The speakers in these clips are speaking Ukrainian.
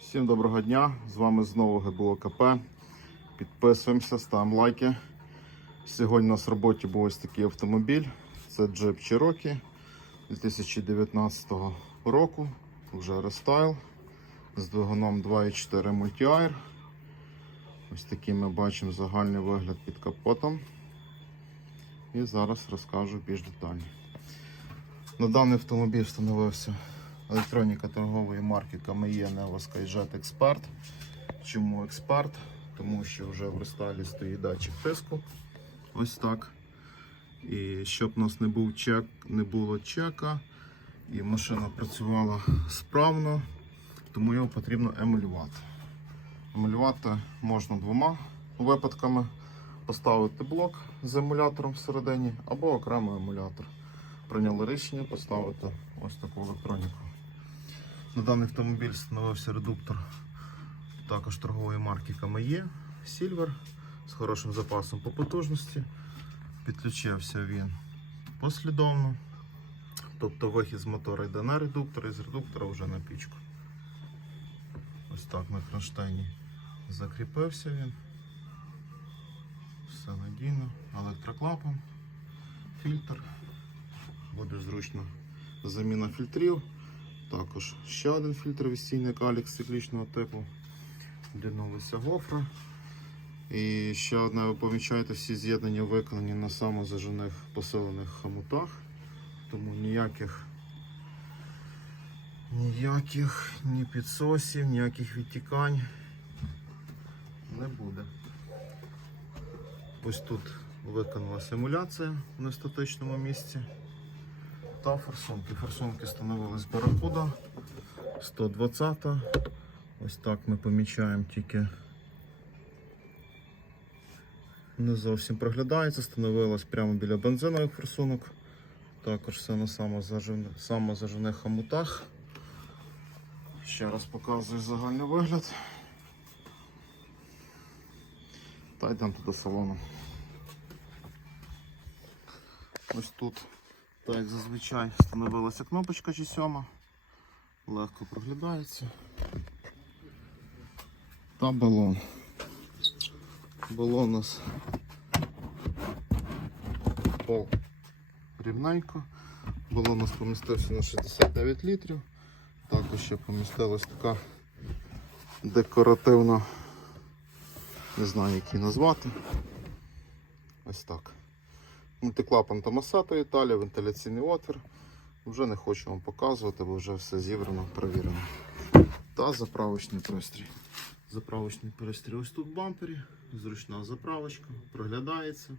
Всім доброго дня! З вами знову ГБО КП. Підписуємося, ставимо лайки. Сьогодні у нас в роботі був ось такий автомобіль. Це Jeep Cherokee 2019 року. Вже рестайл з двигуном 2.4 Multi-Air. Ось такий ми бачимо загальний вигляд під капотом. І зараз розкажу більш детально. На даний автомобіль встановився електроніка торгової марки Камеє Neo SkyJet Expert. Чому експерт? Тому що вже в рестайлі стоїть датчик тиску. Ось так. І щоб у нас не був чек, не було чека, і машина працювала справно, тому його потрібно емулювати. Емулювати можна двома випадками: поставити блок з емулятором всередині або окремий емулятор. Прийняли рішення поставити ось таку електроніку. На даний автомобіль встановився редуктор також торгової марки Камеє Silver з хорошим запасом по потужності. Підключився він послідовно. Тобто вихід з мотора йде на редуктор і з редуктора вже на пічку. Ось так на кронштейні закріпився він. Все надійно. Електроклапан, фільтр. Буде зручно заміна фільтрів. Також ще один фільтр відстійник Алікс циклічного типу. Дінулися гофра. І ще одне, ви помічаєте, всі з'єднання виконані на самозажених посилених хомутах. Тому ніяких ніяких ні підсосів, ніяких відтікань не буде. Ось тут виконала симуляція в нестатичному місці та форсунки. Форсунки становились баракуда 120. Ось так ми помічаємо тільки не зовсім проглядається, становилась прямо біля бензинових форсунок. Також все на самозаживних хомутах. Ще раз показую загальний вигляд. Та йдемо до салону. Ось тут так як зазвичай встановилася кнопочка чи сьома, легко проглядається. Та балон. Балон у нас пол рівненько. Балон у нас помістився на 69 літрів. Також ще помістилась така декоративна, не знаю як назвати. Ось так. Мультиклапан Томасато Італія, вентиляційний отвір. Вже не хочу вам показувати, бо вже все зібрано, перевірено. Та заправочний пристрій. Заправочний пристрій ось тут в бампері, зручна заправочка, проглядається.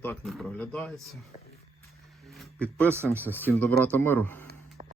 Так не проглядається. Підписуємося, всім добра та миру.